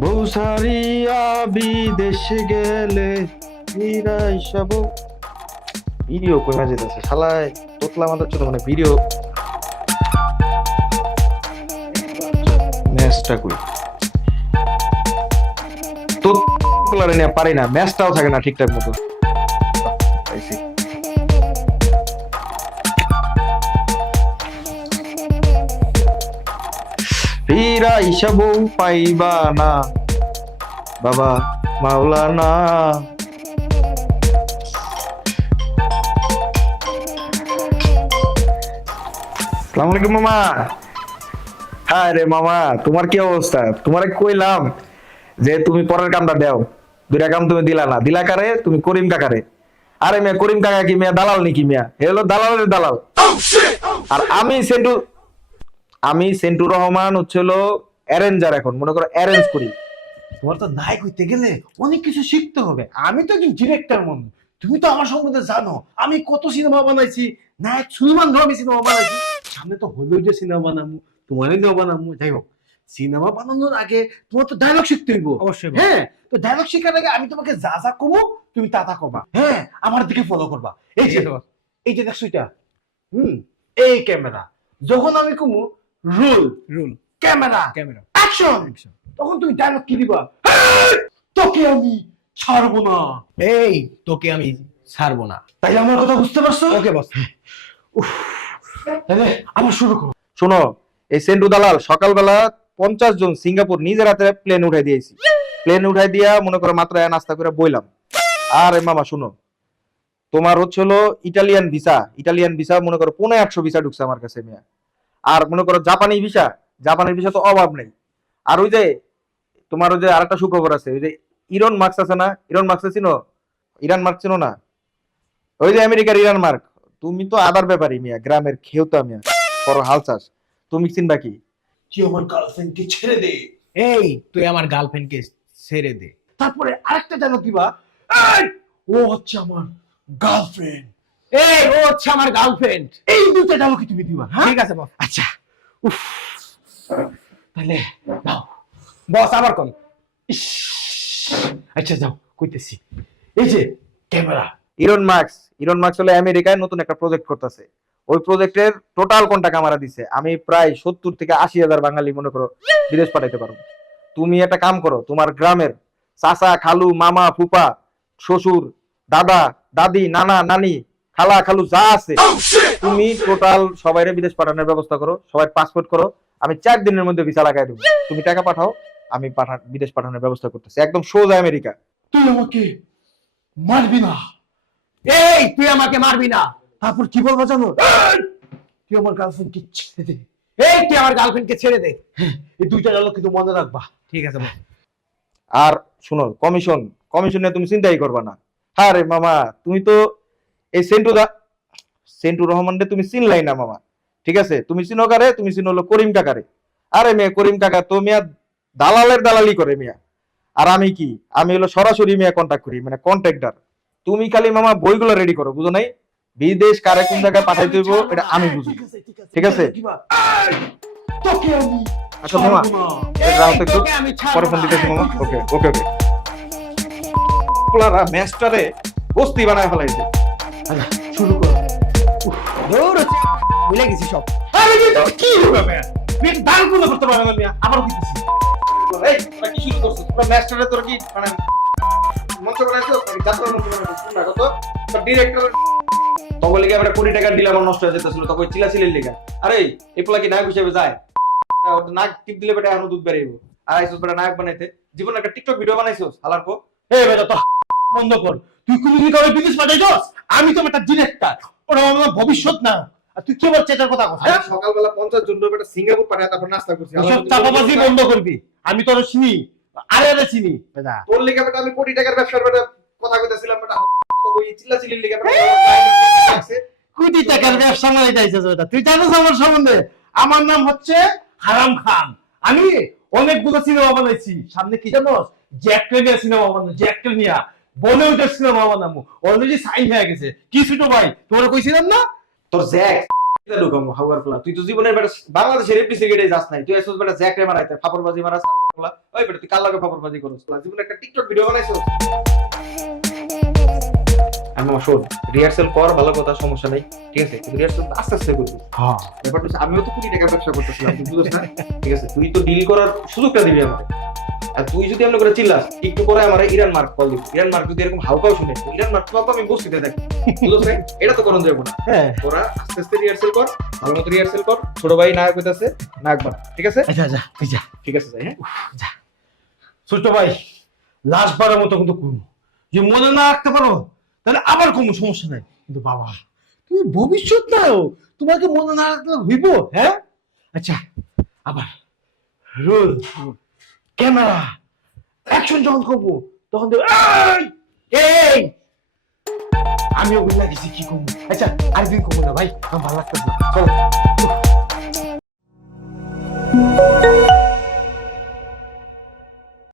বউ সারিয়া বিদেশে গেলে ফিরাই সব ভিডিও কমে যেতেছে শালায় তোতলা আমাদের ছোট মানে ভিডিও ম্যাচটা কই তো পোলারে নিয়ে পারি না, ম্যাচটাও থাকে না ঠিকঠাক মতো। পাইছি। ফিরা ইসা বউ পাইবা না বাবা মাওলানা। আসসালামু আলাইকুম মামা। হ্যাঁ রে মামা, তোমার কি অবস্থা? তোমারে কইলাম যে তুমি পরের কামটা দাও, দুইটা কাম তুমি দিলা না। দিলা কারে? তুমি করিম কাকারে। আরে মিয়া, করিম কাকা কি মিয়া দালাল নাকি মিয়া? হে হলো দালালের দালাল। আর আমি সেন্টু রহমান হচ্ছিল অ্যারেঞ্জার। এখন মনে করো অ্যারেঞ্জ করি। তোমার তো নায়ক হইতে গেলে অনেক কিছু শিখতে হবে। আমি তো একজন ডিরেক্টর মন, তুমি তো আমার সম্বন্ধে জানো আমি কত সিনেমা বানাইছি। নায়ক সুলমান আমি সিনেমা বানাইছি, সামনে তো হলিউডে সিনেমা বানাবো, তোমারই সিনেমা বানাবো। যাই হোক, সিনেমা বানানোর আগে তোমার তো ডায়লগ শিখতে হইব। অবশ্যই। হ্যাঁ, তো ডায়লগ শেখার আগে আমি তোমাকে যা যা কমো তুমি তা তা কবা। হ্যাঁ, আমার দিকে ফলো করবা। এই যে দেখছো এটা, এই ক্যামেরা। যখন আমি কমু roll rule camera camera action, তখন তুমি ডায়লগ কি দিবা? তোকে আমি ছাড়বো না। এই তোকে আমি ছাড়বো না। তাই আমার কথা বুঝতে পারছো? ওকে বস। তাহলে আবার শুরু করো। শোনো, এই সেন্টু দালাল সকালবেলা 50 জন সিঙ্গাপুর নিজের হাতে প্লেন উঠাই দিয়েছি। প্লেন উঠাই দিয়া মনে করো মাত্র নাস্তা করে বইলাম। আর মামা শুনো, তোমার হচ্ছিল ইটালিয়ান ভিসা মনে করো 800 ভিসা ঢুকছে আমার কাছে মিয়া। আর মনে করো জাপানির ভিসা তো অভাব নেই। আর ওই যে তোমার ওই যে আরেকটা সুখবর আছে, ওই যে ইরন মার্কস আছে না? ইরন মার্কস চিনো? ইরান মার্ক চিনো না? ওই যে আমেরিকার ইরান মার্ক। তুমি তো আদার ব্যাপারই মিয়া, গ্রামের খেউতা মিয়া, বড় হাল চাষ। তুমি চিনবা কি? তুই আমার গার্লফ্রেন্ডকে ছেড়ে দে। এই তুই আমার গার্লফ্রেন্ডকে ছেড়ে দে। তারপরে আরেকটা ডায়লগ দিবা, এই ও হচ্ছে আমার গার্লফ্রেন্ড। এই ও হচ্ছে আমার গার্লফ্রেন্ড। এই দুটো ডায়লগ কি তুমি দিবা? হ্যাঁ, ঠিক আছে বস। আচ্ছা। উফ, তাহলে নাও। বস আবার কোন? ইস, আচ্ছা যাও, কইতেছি। এই যে ক্যামেরা। ইরন মার্কস হলো আমেরিকায় নতুন একটা প্রজেক্ট করতেছে। ওই প্রজেক্টের টোটাল কন্টাক্ট আমারা দিছে। আমি প্রায় 70 থেকে 80,000 বাঙালি মনে করো বিদেশ পাঠাইতে পারবো। তুমি একটা কাম করো, তোমার গ্রামের চাচা খালু মামা ফুপা শ্বশুর দাদা দাদি নানা নানি খালা খালু যা আছে তুমি টোটাল সবাইরে বিদেশ পাঠানোর ব্যবস্থা করো। সবাই পাসপোর্ট করো। আমি 4 দিনের মধ্যে ভিসা লাগাই দেবো। তুমি টাকা পাঠাও, আমি বিদেশ পাঠানোর ব্যবস্থা করতেছি। একদম সোজা আমেরিকা। তুই আমাকে মারবি না। এই তুই আমাকে মারবি না। তারপর কি বলবো জানো? তুই আমার গার্লফ্রেন্ডকে ছেড়ে দে। এই তুই আমার গার্লফ্রেন্ডকে ছেড়ে দে। এই দুইটা ডায়লগ কিন্তু মনে রাখবা। ঠিক আছে বস। আর শুনো, কমিশন নিয়ে তুমি চিন্তাই করবা না। হ্যাঁ রে মামা, তুমি তো এই সেন্টু রহমানরে তুমি চিনলাই না মামা। ঠিক আছে, তুমি চিনো কারে? তুমি চিনো হলো করিম কাকারে। আরে মেয়ে, করিম কাকা তো মিয়া দালালের দালালি করে মিয়া। আর আমি কি? আমি হলো সরাসরি মিয়া কন্টাক্ট করি, মানে কন্ট্রাক্টর। তুমি খালি মামা বইগুলো রেডি করো, বুঝো নাই? বিদেশ কারে কোন জায়গায় পাঠাইতে হইব এটা আমি বুঝি। ঠিক আছে? তোকে আমি আচ্ছা মামা, রাও তো একটু তোকে আমি ছাড়বো পরে ফোন না। দিতেছি মামা। ওকে ওকে ওকে। পোলারা ম্যাচটারে বস্তি বানায় ফেলাইছে। আচ্ছা, শুরু করো। দৌড় হচ্ছে, ভুলে গেছি সব। আরে কিন্তু কি হবে ম্যাম? তুই দান গুলো করতে পারবে না মিয়া। আবার কইতেছি। এই তোরা কি শুরু করছিস? তোরা ম্যাচটারে তোর কি মানে মঞ্চ বানাইছো? নাকি যাত্রা মঞ্চ বানাইছো? না কত? তোর ডিরেক্টর তখন লিগে আমরা কোটি টাকা দিলাম, আমার নষ্ট হয়ে যেতেছিল তখন চিলাচিলির লিগা। আরে এই পোলা কি নায়ক হিসেবে যায়? নাক টিপ দিলে বেটা এখনো দুধ বেরিয়ে আর আইসোস বেটা নায়ক বানাইতে। জীবনে একটা টিকটক ভিডিও বানাইছোস হালার পর। এই বেটা তো বন্ধ কর। তুই কোনদিন কাউকে বিদেশ পাঠাইছস? আমি তো একটা ডিরেক্টর, ওটা আমার ভবিষ্যৎ না। আর তুই কি বলছিস এটার কথা? আমি সকালবেলা 50 জন বেটা সিঙ্গাপুর পাঠায় তারপর নাস্তা করছি। সব চাপাবাজি বন্ধ করবি। আমি তোর চিনি, আরে চিনি বেটা। তোর লিগা বেটা আমি কোটি টাকার ব্যবসার বেটা কথা কইতাছিলাম বেটা। ওই চিল্লাচিলির লিগা বেটা আছে। কোটি টাকার ব্যবসা নাই যাইছিস বেটা। তুই জানিস আমার সম্বন্ধে? আমার নাম হচ্ছে হারাম খান। আমি অনেকগুলো সিনেমা বানাইছি। সামনে কি জানোস? জ্যাকটেনিয়া সিনেমা বানাবো। জ্যাকটেনিয়া বলিউডের সিনেমা বানাবো। অলরেডি সাইন হয়ে গেছে। কি ছোট ভাই, তোরা কইছিলাম না? তোর জ্যাক ঢুকাম হাওয়ার প্লা। তুই তো জীবনের বেটা বাংলাদেশের এপিসি গেটে যাস নাই। তুই এসেছিস বেটা জ্যাক রে মারাইতে, ফাপড়বাজি মারাস, পোলা। ওই বেটা তুই কার লাগে খবরবাজি করছিস? জীবনে একটা টিকটক ভিডিও বানাইছিস? আর মামা শোন, রিহার্সেল কর, ভালো কথা, সমস্যা নাই, ঠিক আছে? কিন্তু রিহার্সেল আস্তে আস্তে করবি। হ্যাঁ ব্যাপারটা হচ্ছে আমিও তো কোটি টাকার ব্যবসা করতেছিলাম, তুই বুঝছ না? ঠিক আছে, তুই তো ডিল করার সুযোগটা দিবি আমার। আর তুই যদি এমন করে চিল্লাস, একটু পরে আমার ইরান মার্ক কল দিবি। ইরান মার্ক যদি এরকম হাউকাও শুনে, ইরান মার্ক পাবো আমি বসতে দেখ, বুঝছ না? এটা তো করণ যাবো না। হ্যাঁ তোরা আস্তে আস্তে রিহার্সেল কর, ভালো মতো রিহার্সেল কর। ছোট ভাই নায়ক হইতাছে, নায়ক বান, ঠিক আছে? আচ্ছা যা তুই যা। ঠিক আছে যাই, হ্যাঁ? ছোট ভাই লাস্ট বারের মতো কিন্তু কমু, যে মনে না রাখতে পারো তাহলে আবার কমু, সমস্যা নাই। কিন্তু বাবা তুমি ভবিষ্যৎ নাও, তোমাকে মনে না রাখলে হইব? হ্যাঁ আচ্ছা, আবার রোল ক্যামেরা অ্যাকশন যখন করবো তখন দেখো, এই এই আমিও বুঝলা গেছি কি করবো। আচ্ছা আরেকদিন কমু না ভাই, আমার ভালো লাগতেছে না, চলো।